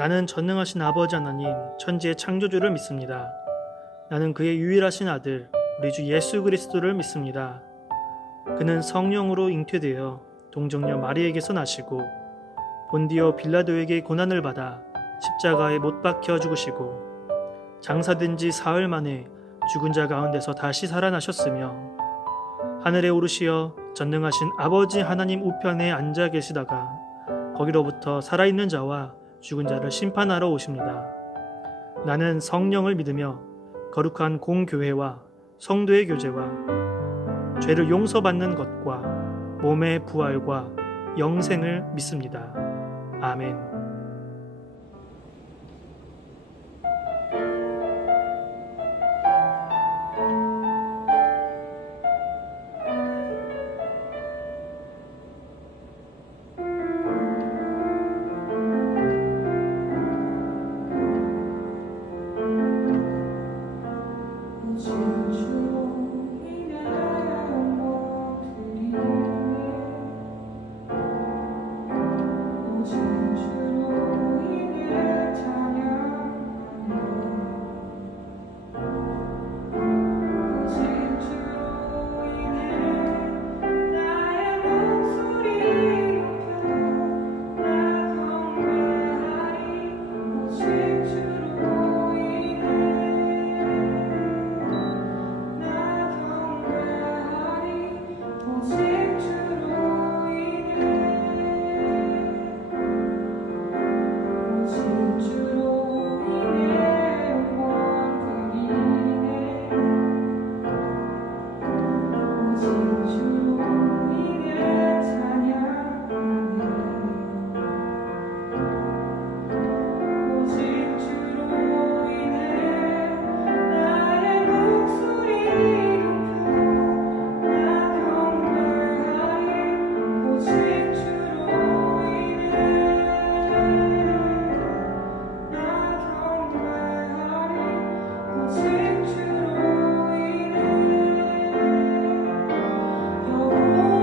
나는 전능하신 아버지 하나님, 천지의 창조주를 믿습니다. 나는 그의 유일하신 아들, 우리 주 예수 그리스도를 믿습니다. 그는 성령으로 잉태되어 동정녀 마리에게서 나시고 본디오 빌라도에게 고난을 받아 십자가에 못 박혀 죽으시고 장사된 지 사흘 만에 죽은 자 가운데서 다시 살아나셨으며 하늘에 오르시어 전능하신 아버지 하나님 우편에 앉아 계시다가 거기로부터 살아있는 자와 죽은 자를 심판하러 오십니다. 나는 성령을 믿으며 거룩한 공교회와 성도의 교제와 죄를 용서받는 것과 몸의 부활과 영생을 믿습니다. 아멘. Oh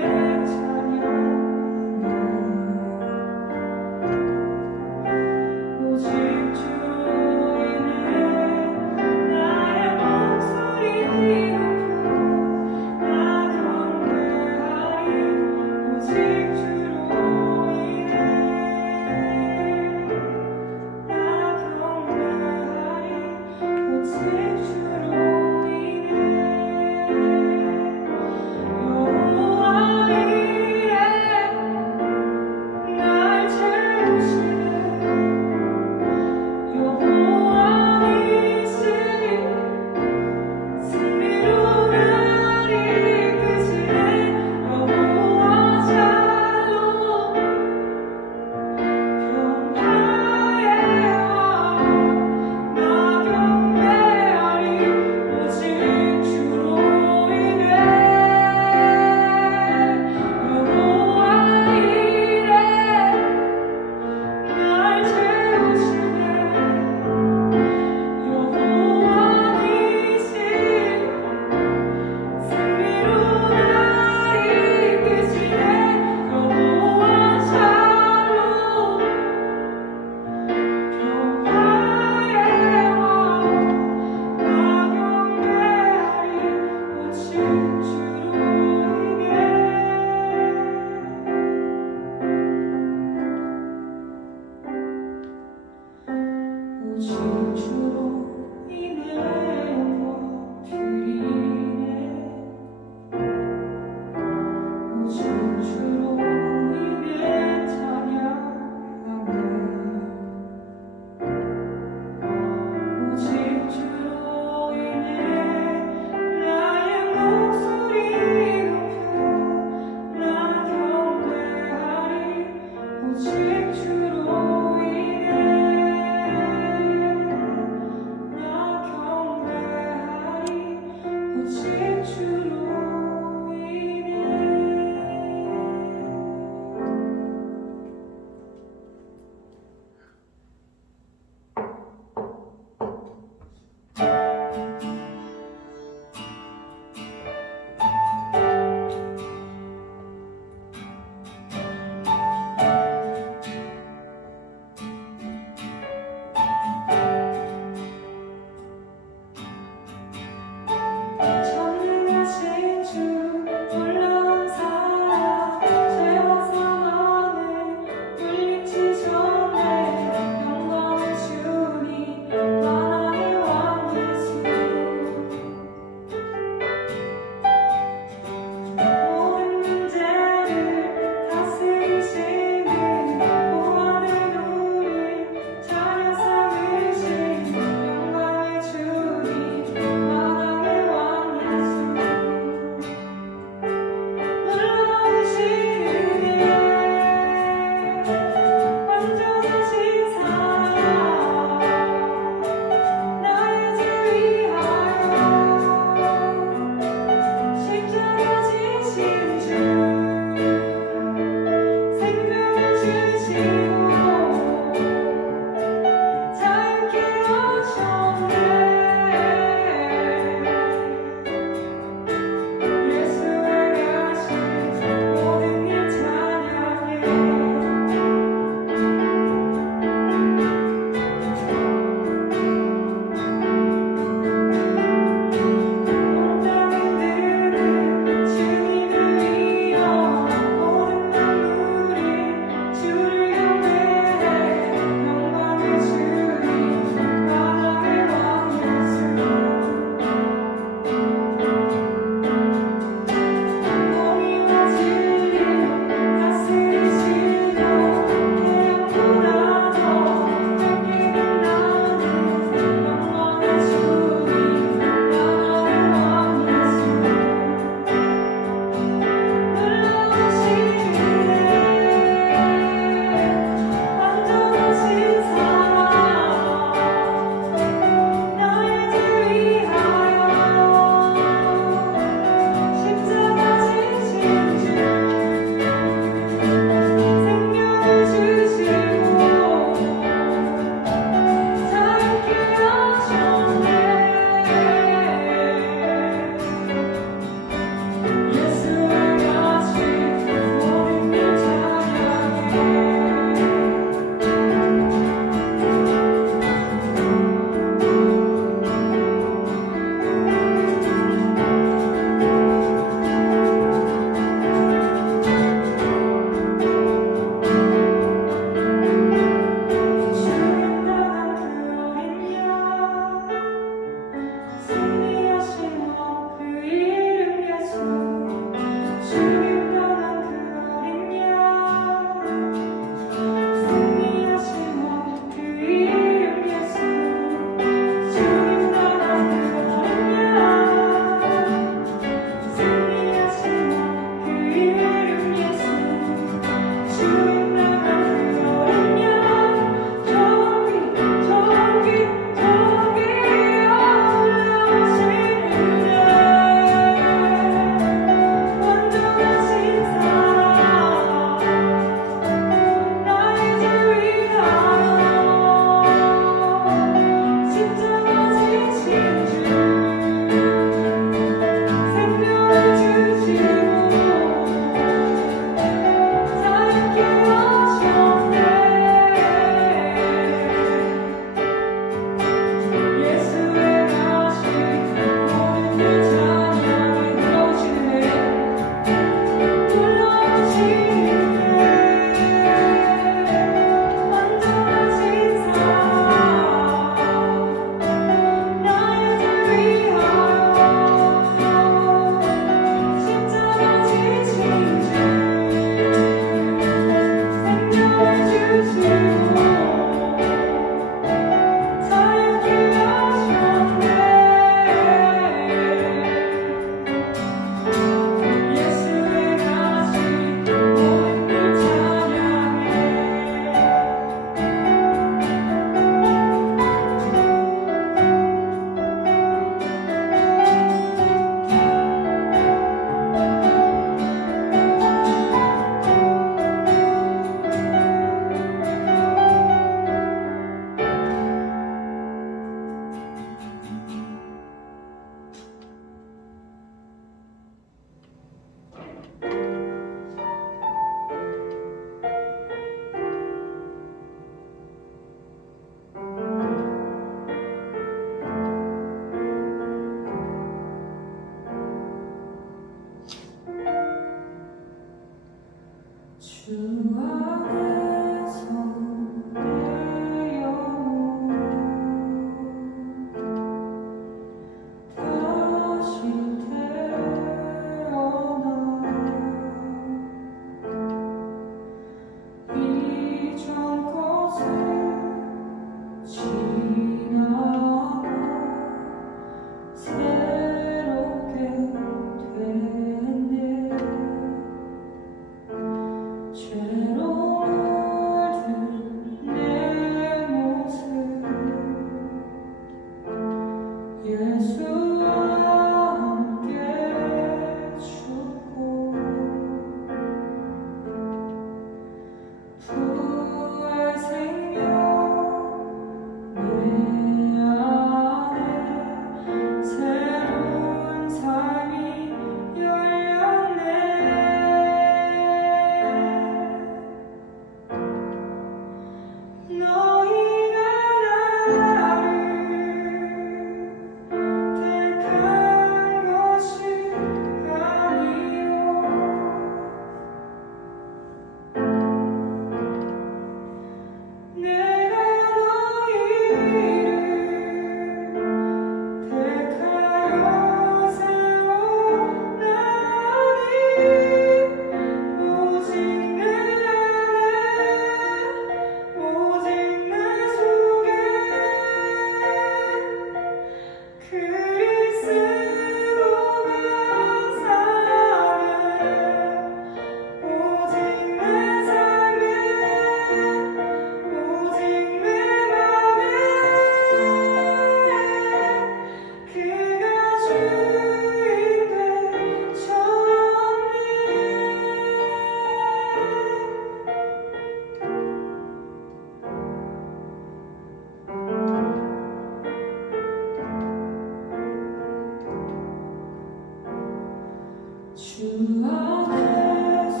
주 안에서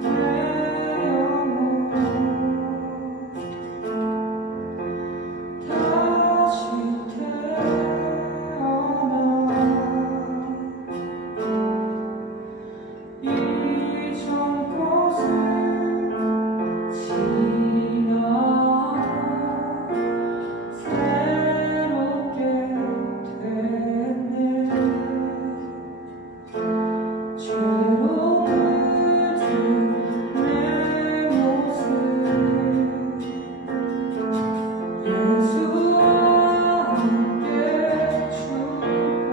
내 영혼 다시 태어나 이전 것을 지나 새롭게 됐네. 죄로 물든 내 모습 예수와 함께 죽고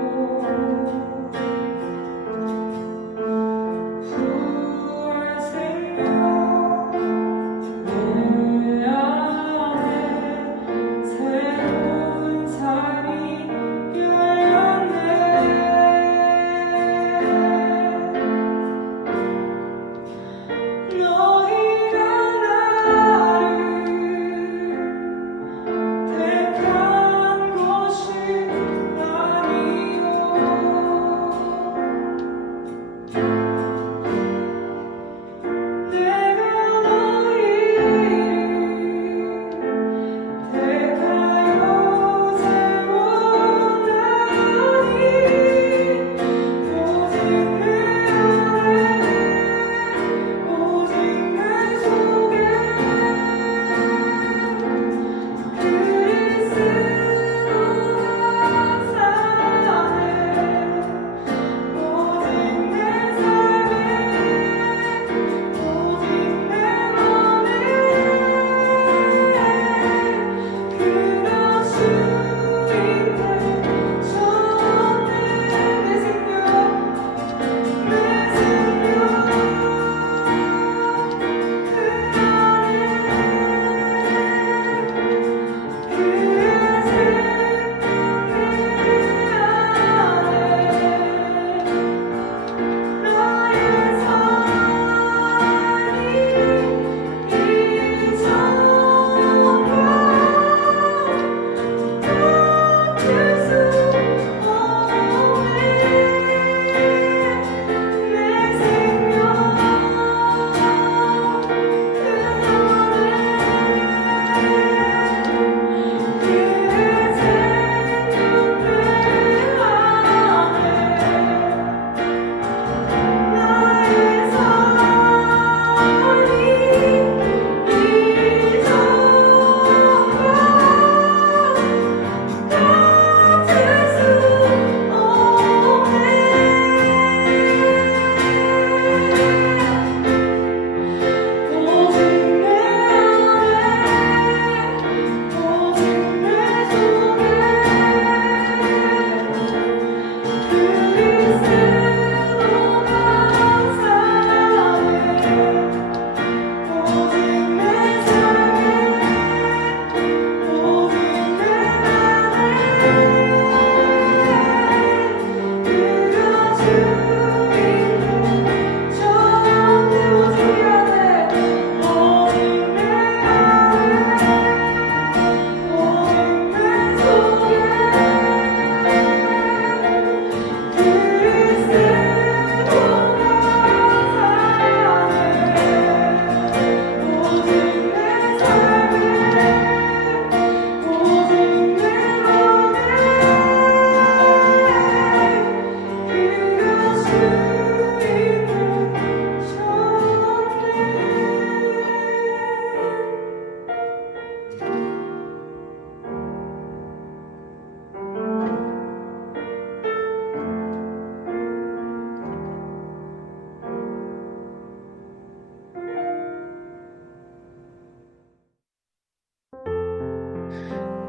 부활 생명 내 안에 새로운 삶이 열렸네. 너희가 나를 택한 것이 아니요 내가 너희를 택하여 세웠나니 오직 내 안에 오직 내 속에 그리스도가 사네. 오직 내 삶에 오직 내 맘에 그가 주 있네. 전에 내 생명 그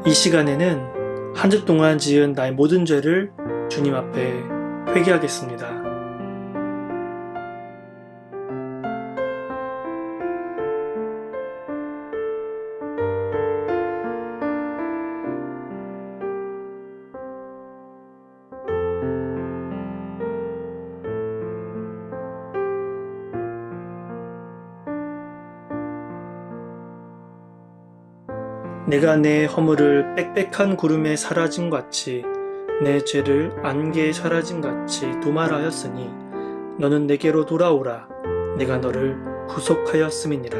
이 시간에는 한 주 동안 지은 나의 모든 죄를 주님 앞에 회개하겠습니다. 내가 내 허물을 빽빽한 구름에 사라짐 같이 내 죄를 안개에 사라짐 같이 도말하였으니 너는 내게로 돌아오라. 내가 너를 구속하였음이니라.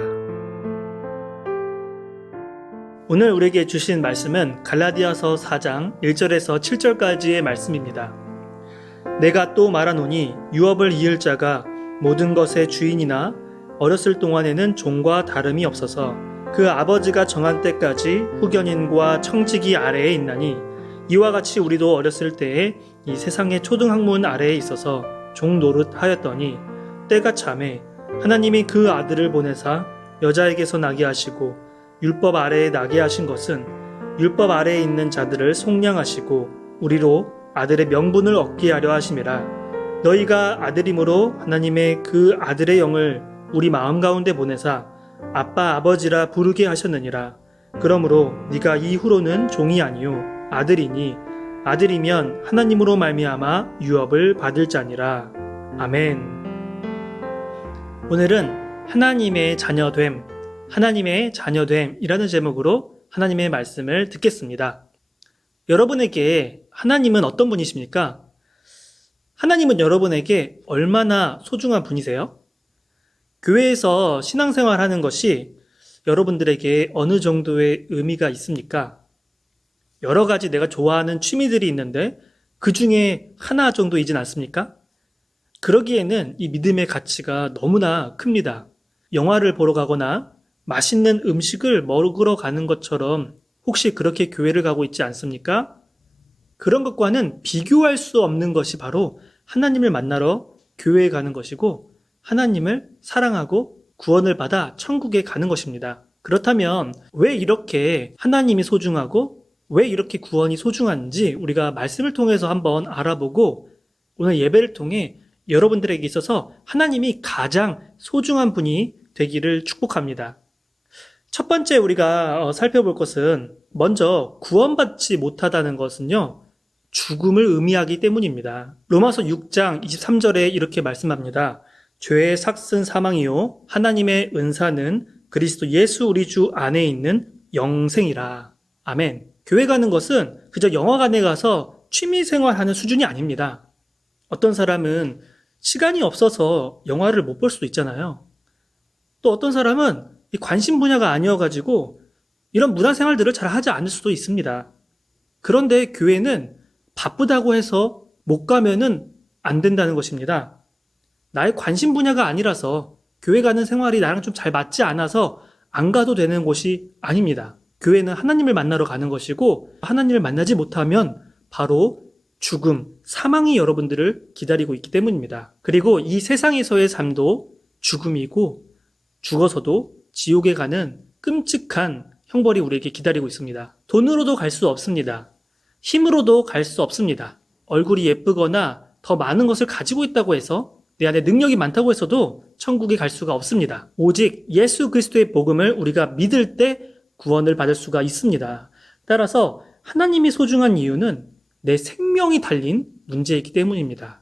오늘 우리에게 주신 말씀은 갈라디아서 4장 1절에서 7절까지의 말씀입니다. 내가 또 말하노니 유업을 이을 자가 모든 것의 주인이나 어렸을 동안에는 종과 다름이 없어서 그 아버지가 정한 때까지 후견인과 청지기 아래에 있나니 이와 같이 우리도 어렸을 때에 이 세상의 초등학문 아래에 있어서 종 노릇하였더니 때가 차매 하나님이 그 아들을 보내사 여자에게서 나게 하시고 율법 아래에 나게 하신 것은 율법 아래에 있는 자들을 속량하시고 우리로 아들의 명분을 얻게 하려 하심이라. 너희가 아들임으로 하나님의 그 아들의 영을 우리 마음 가운데 보내사 아빠 아버지라 부르게 하셨느니라. 그러므로 네가 이후로는 종이 아니요 아들이니 아들이면 하나님으로 말미암아 유업을 받을 자니라. 아멘. 오늘은 하나님의 자녀됨이라는 제목으로 하나님의 말씀을 듣겠습니다. 여러분에게 하나님은 어떤 분이십니까? 하나님은 여러분에게 얼마나 소중한 분이세요? 교회에서 신앙생활하는 것이 여러분들에게 어느 정도의 의미가 있습니까? 여러 가지 내가 좋아하는 취미들이 있는데 그 중에 하나 정도이진 않습니까? 그러기에는 이 믿음의 가치가 너무나 큽니다. 영화를 보러 가거나 맛있는 음식을 먹으러 가는 것처럼 혹시 그렇게 교회를 가고 있지 않습니까? 그런 것과는 비교할 수 없는 것이 바로 하나님을 만나러 교회에 가는 것이고 하나님을 사랑하고 구원을 받아 천국에 가는 것입니다. 그렇다면 왜 이렇게 하나님이 소중하고 왜 이렇게 구원이 소중한지 우리가 말씀을 통해서 한번 알아보고 오늘 예배를 통해 여러분들에게 있어서 하나님이 가장 소중한 분이 되기를 축복합니다. 첫 번째 우리가 살펴볼 것은 먼저 구원받지 못하다는 것은요, 죽음을 의미하기 때문입니다. 로마서 6장 23절에 이렇게 말씀합니다. 죄의 삭슨 사망이요 하나님의 은사는 그리스도 예수 우리 주 안에 있는 영생이라. 아멘. 교회 가는 것은 그저 영화관에 가서 취미생활하는 수준이 아닙니다. 어떤 사람은 시간이 없어서 영화를 못 볼 수도 있잖아요. 또 어떤 사람은 관심 분야가 아니어가지고 이런 문화생활들을 잘 하지 않을 수도 있습니다. 그런데 교회는 바쁘다고 해서 못 가면은 안 된다는 것입니다. 나의 관심 분야가 아니라서 교회 가는 생활이 나랑 좀 잘 맞지 않아서 안 가도 되는 곳이 아닙니다. 교회는 하나님을 만나러 가는 것이고 하나님을 만나지 못하면 바로 죽음, 사망이 여러분들을 기다리고 있기 때문입니다. 그리고 이 세상에서의 삶도 죽음이고 죽어서도 지옥에 가는 끔찍한 형벌이 우리에게 기다리고 있습니다. 돈으로도 갈 수 없습니다. 힘으로도 갈 수 없습니다. 얼굴이 예쁘거나 더 많은 것을 가지고 있다고 해서 내 안에 능력이 많다고 해서도 천국에 갈 수가 없습니다. 오직 예수 그리스도의 복음을 우리가 믿을 때 구원을 받을 수가 있습니다. 따라서 하나님이 소중한 이유는 내 생명이 달린 문제이기 때문입니다.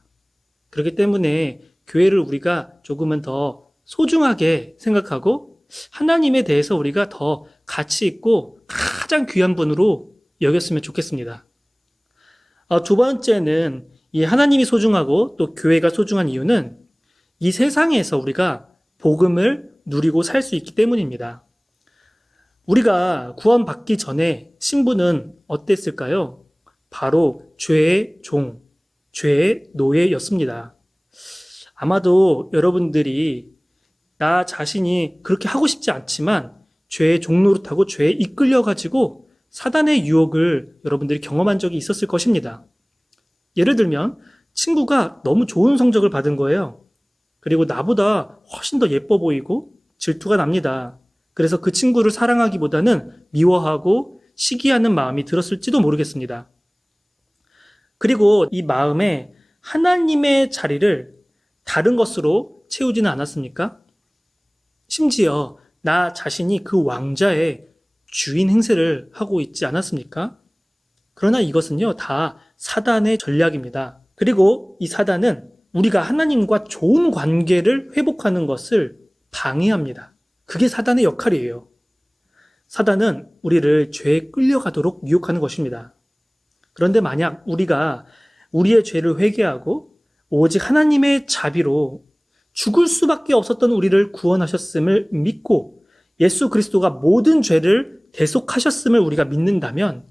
그렇기 때문에 교회를 우리가 조금은 더 소중하게 생각하고 하나님에 대해서 우리가 더 가치 있고 가장 귀한 분으로 여겼으면 좋겠습니다. 두 번째는 이 하나님이 소중하고 또 교회가 소중한 이유는 이 세상에서 우리가 복음을 누리고 살 수 있기 때문입니다. 우리가 구원받기 전에 신분은 어땠을까요? 바로 죄의 종, 죄의 노예였습니다. 아마도 여러분들이 나 자신이 그렇게 하고 싶지 않지만 죄의 종노릇하고 죄에 이끌려가지고 사단의 유혹을 여러분들이 경험한 적이 있었을 것입니다. 예를 들면 친구가 너무 좋은 성적을 받은 거예요. 그리고 나보다 훨씬 더 예뻐 보이고 질투가 납니다. 그래서 그 친구를 사랑하기보다는 미워하고 시기하는 마음이 들었을지도 모르겠습니다. 그리고 이 마음에 하나님의 자리를 다른 것으로 채우지는 않았습니까? 심지어 나 자신이 그 왕자의 주인 행세를 하고 있지 않았습니까? 그러나 이것은요, 다 사단의 전략입니다. 그리고 이 사단은 우리가 하나님과 좋은 관계를 회복하는 것을 방해합니다. 그게 사단의 역할이에요. 사단은 우리를 죄에 끌려가도록 유혹하는 것입니다. 그런데 만약 우리가 우리의 죄를 회개하고 오직 하나님의 자비로 죽을 수밖에 없었던 우리를 구원하셨음을 믿고 예수 그리스도가 모든 죄를 대속하셨음을 우리가 믿는다면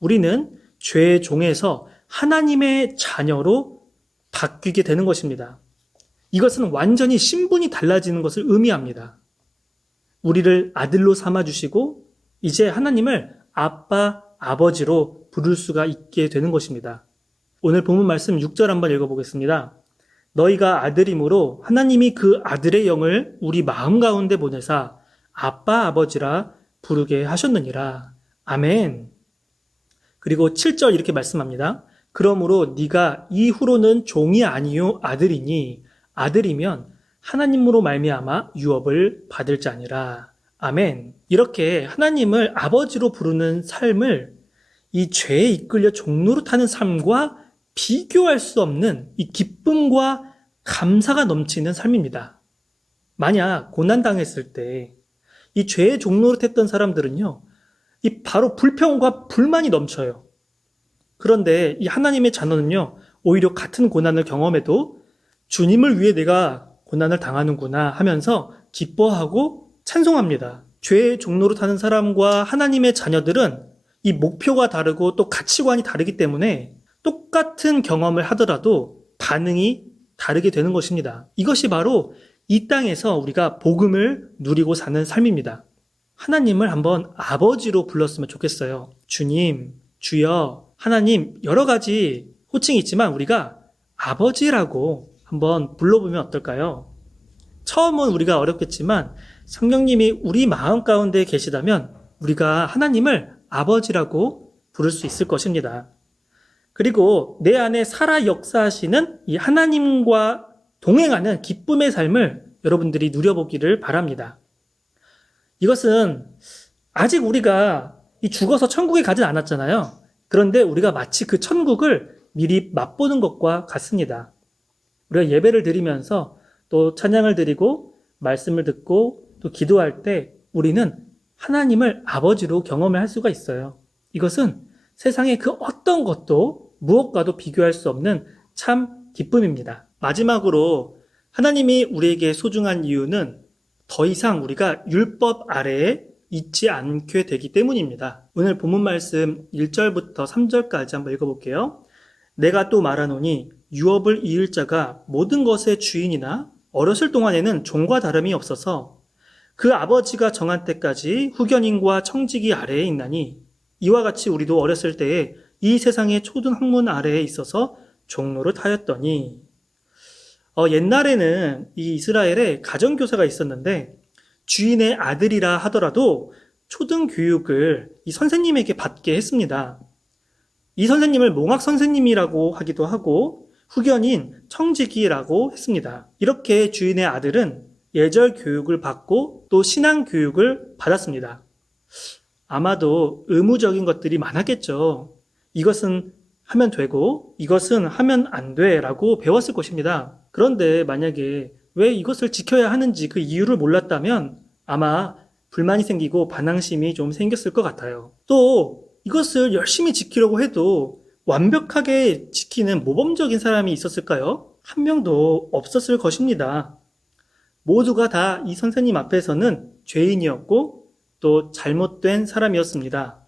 우리는 죄의 종에서 하나님의 자녀로 바뀌게 되는 것입니다. 이것은 완전히 신분이 달라지는 것을 의미합니다. 우리를 아들로 삼아주시고 이제 하나님을 아빠, 아버지로 부를 수가 있게 되는 것입니다. 오늘 본문 말씀 6절 한번 읽어보겠습니다. 너희가 아들이므로 하나님이 그 아들의 영을 우리 마음 가운데 보내사 아빠, 아버지라 부르게 하셨느니라. 아멘. 그리고 7절 이렇게 말씀합니다. 그러므로 네가 이후로는 종이 아니요 아들이니 아들이면 하나님으로 말미암아 유업을 받을 자니라. 아멘. 이렇게 하나님을 아버지로 부르는 삶을 이 죄에 이끌려 종로로 타는 삶과 비교할 수 없는 이 기쁨과 감사가 넘치는 삶입니다. 만약 고난당했을 때 이 죄의 종로로 탔던 사람들은요, 이 바로 불평과 불만이 넘쳐요. 그런데 이 하나님의 자녀는요, 오히려 같은 고난을 경험해도 주님을 위해 내가 고난을 당하는구나 하면서 기뻐하고 찬송합니다. 죄의 종로로 타는 사람과 하나님의 자녀들은 이 목표가 다르고 또 가치관이 다르기 때문에 똑같은 경험을 하더라도 반응이 다르게 되는 것입니다. 이것이 바로 이 땅에서 우리가 복음을 누리고 사는 삶입니다. 하나님을 한번 아버지로 불렀으면 좋겠어요. 주님, 주여, 하나님 여러 가지 호칭이 있지만 우리가 아버지라고 한번 불러보면 어떨까요? 처음은 우리가 어렵겠지만 성령님이 우리 마음 가운데 계시다면 우리가 하나님을 아버지라고 부를 수 있을 것입니다. 그리고 내 안에 살아 역사하시는 이 하나님과 동행하는 기쁨의 삶을 여러분들이 누려보기를 바랍니다. 이것은 아직 우리가 죽어서 천국에 가진 않았잖아요. 그런데 우리가 마치 그 천국을 미리 맛보는 것과 같습니다. 우리가 예배를 드리면서 또 찬양을 드리고 말씀을 듣고 또 기도할 때 우리는 하나님을 아버지로 경험할 수가 있어요. 이것은 세상의 그 어떤 것도 무엇과도 비교할 수 없는 참 기쁨입니다. 마지막으로 하나님이 우리에게 소중한 이유는 더 이상 우리가 율법 아래에 있지 않게 되기 때문입니다. 오늘 본문 말씀 1절부터 3절까지 한번 읽어볼게요. 내가 또 말하노니 유업을 이을 자가 모든 것의 주인이나 어렸을 동안에는 종과 다름이 없어서 그 아버지가 정한 때까지 후견인과 청지기 아래에 있나니 이와 같이 우리도 어렸을 때에 이 세상의 초등 학문 아래에 있어서 종로를 타였더니 옛날에는 이 이스라엘에 가정교사가 있었는데 주인의 아들이라 하더라도 초등교육을 이 선생님에게 받게 했습니다. 이 선생님을 몽학 선생님이라고 하기도 하고 후견인 청지기라고 했습니다. 이렇게 주인의 아들은 예절 교육을 받고 또 신앙 교육을 받았습니다. 아마도 의무적인 것들이 많았겠죠. 이것은 하면 되고 이것은 하면 안 돼라고 배웠을 것입니다. 그런데 만약에 왜 이것을 지켜야 하는지 그 이유를 몰랐다면 아마 불만이 생기고 반항심이 좀 생겼을 것 같아요. 또 이것을 열심히 지키려고 해도 완벽하게 지키는 모범적인 사람이 있었을까요? 한 명도 없었을 것입니다. 모두가 다 이 선생님 앞에서는 죄인이었고 또 잘못된 사람이었습니다.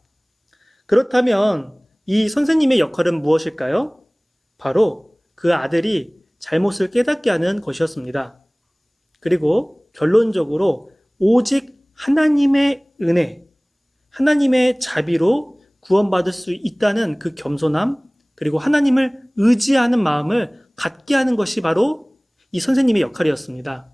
그렇다면 이 선생님의 역할은 무엇일까요? 바로 그 아들이 잘못을 깨닫게 하는 것이었습니다. 그리고 결론적으로 오직 하나님의 은혜, 하나님의 자비로 구원받을 수 있다는 그 겸손함, 그리고 하나님을 의지하는 마음을 갖게 하는 것이 바로 이 선생님의 역할이었습니다.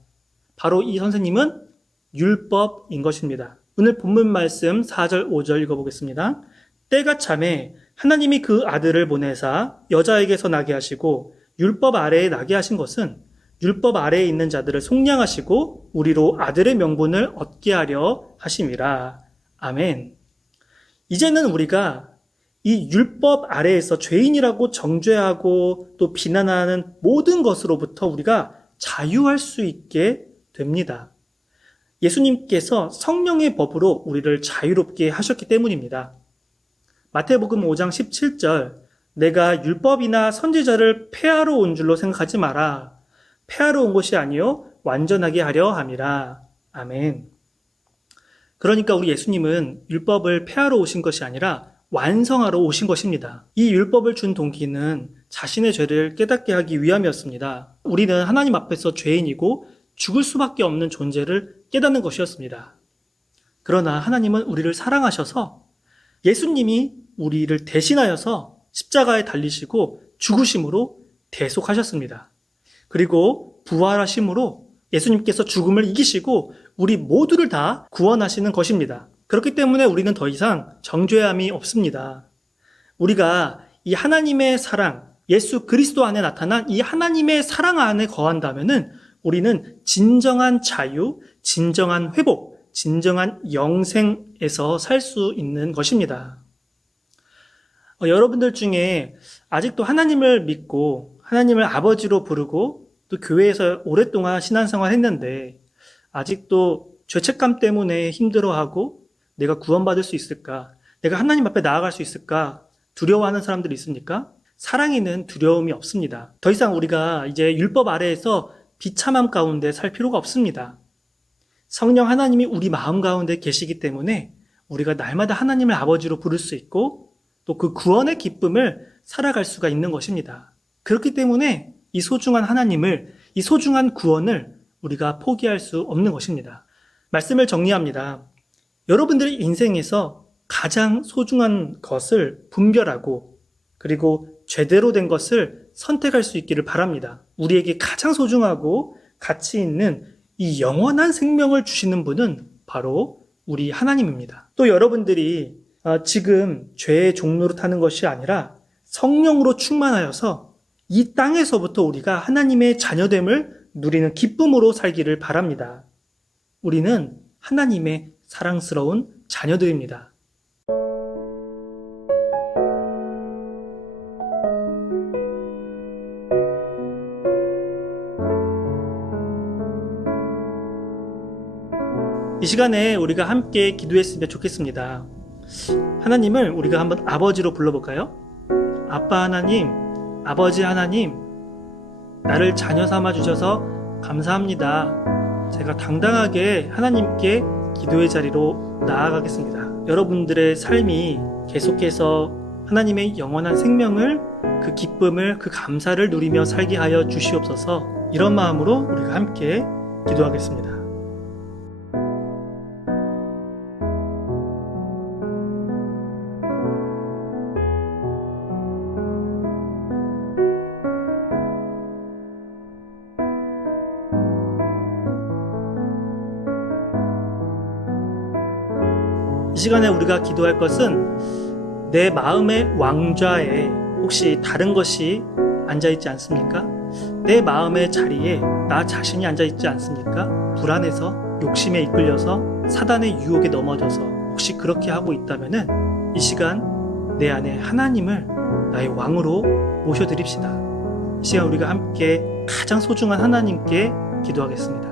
바로 이 선생님은 율법인 것입니다. 오늘 본문 말씀 4절, 5절 읽어보겠습니다. 때가 차매 하나님이 그 아들을 보내사 여자에게서 나게 하시고 율법 아래에 나게 하신 것은 율법 아래에 있는 자들을 속량하시고 우리로 아들의 명분을 얻게 하려 하심이라. 아멘. 이제는 우리가 이 율법 아래에서 죄인이라고 정죄하고 또 비난하는 모든 것으로부터 우리가 자유할 수 있게 됩니다. 예수님께서 성령의 법으로 우리를 자유롭게 하셨기 때문입니다. 마태복음 5장 17절 내가 율법이나 선지자를 폐하러 온 줄로 생각하지 마라. 폐하러 온 것이 아니요 완전하게 하려 함이라. 아멘. 그러니까 우리 예수님은 율법을 폐하러 오신 것이 아니라 완성하러 오신 것입니다. 이 율법을 준 동기는 자신의 죄를 깨닫게 하기 위함이었습니다. 우리는 하나님 앞에서 죄인이고 죽을 수밖에 없는 존재를 깨닫는 것이었습니다. 그러나 하나님은 우리를 사랑하셔서 예수님이 우리를 대신하여서 십자가에 달리시고 죽으심으로 대속하셨습니다. 그리고 부활하심으로 예수님께서 죽음을 이기시고 우리 모두를 다 구원하시는 것입니다. 그렇기 때문에 우리는 더 이상 정죄함이 없습니다. 우리가 이 하나님의 사랑, 예수 그리스도 안에 나타난 이 하나님의 사랑 안에 거한다면은 우리는 진정한 자유, 진정한 회복, 진정한 영생에서 살 수 있는 것입니다. 여러분들 중에 아직도 하나님을 믿고 하나님을 아버지로 부르고 또 교회에서 오랫동안 신앙생활 했는데 아직도 죄책감 때문에 힘들어하고 내가 구원받을 수 있을까? 내가 하나님 앞에 나아갈 수 있을까? 두려워하는 사람들이 있습니까? 사랑에는 두려움이 없습니다. 더 이상 우리가 이제 율법 아래에서 비참함 가운데 살 필요가 없습니다. 성령 하나님이 우리 마음 가운데 계시기 때문에 우리가 날마다 하나님을 아버지로 부를 수 있고 또 그 구원의 기쁨을 살아갈 수가 있는 것입니다. 그렇기 때문에 이 소중한 하나님을, 이 소중한 구원을 우리가 포기할 수 없는 것입니다. 말씀을 정리합니다. 여러분들의 인생에서 가장 소중한 것을 분별하고 그리고 제대로 된 것을 선택할 수 있기를 바랍니다. 우리에게 가장 소중하고 가치 있는 이 영원한 생명을 주시는 분은 바로 우리 하나님입니다. 또 여러분들이 지금 죄의 종로로 타는 것이 아니라 성령으로 충만하여서 이 땅에서부터 우리가 하나님의 자녀됨을 누리는 기쁨으로 살기를 바랍니다. 우리는 하나님의 사랑스러운 자녀들입니다. 이 시간에 우리가 함께 기도했으면 좋겠습니다. 하나님을 우리가 한번 아버지로 불러볼까요? 아빠 하나님, 아버지 하나님, 나를 자녀 삼아 주셔서 감사합니다. 제가 당당하게 하나님께 기도의 자리로 나아가겠습니다. 여러분들의 삶이 계속해서 하나님의 영원한 생명을, 그 기쁨을, 그 감사를 누리며 살게 하여 주시옵소서. 이런 마음으로 우리가 함께 기도하겠습니다. 이 시간에 우리가 기도할 것은 내 마음의 왕좌에 혹시 다른 것이 앉아있지 않습니까? 내 마음의 자리에 나 자신이 앉아있지 않습니까? 불안해서 욕심에 이끌려서 사단의 유혹에 넘어져서 혹시 그렇게 하고 있다면은 이 시간 내 안에 하나님을 나의 왕으로 모셔드립시다. 이 시간 우리가 함께 가장 소중한 하나님께 기도하겠습니다.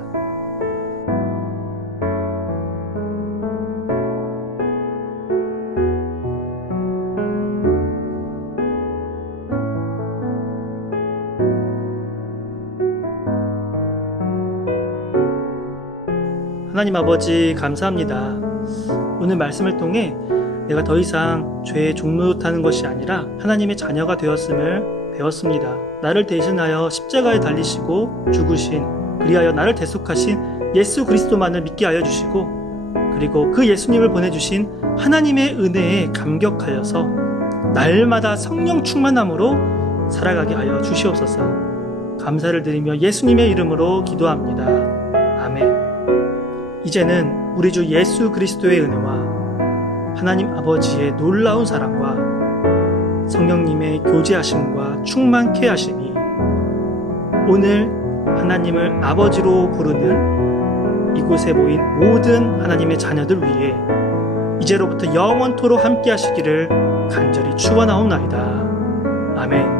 하나님 아버지 감사합니다. 오늘 말씀을 통해 내가 더 이상 죄의 종로 타는 것이 아니라 하나님의 자녀가 되었음을 배웠습니다. 나를 대신하여 십자가에 달리시고 죽으신, 그리하여 나를 대속하신 예수 그리스도만을 믿게 하여 주시고 그리고 그 예수님을 보내주신 하나님의 은혜에 감격하여서 날마다 성령 충만함으로 살아가게 하여 주시옵소서. 감사를 드리며 예수님의 이름으로 기도합니다. 아멘. 이제는 우리 주 예수 그리스도의 은혜와 하나님 아버지의 놀라운 사랑과 성령님의 교제하심과 충만케 하심이 오늘 하나님을 아버지로 부르는 이곳에 모인 모든 하나님의 자녀들 위해 이제로부터 영원토록 함께 하시기를 간절히 축원하옵나이다. 아멘.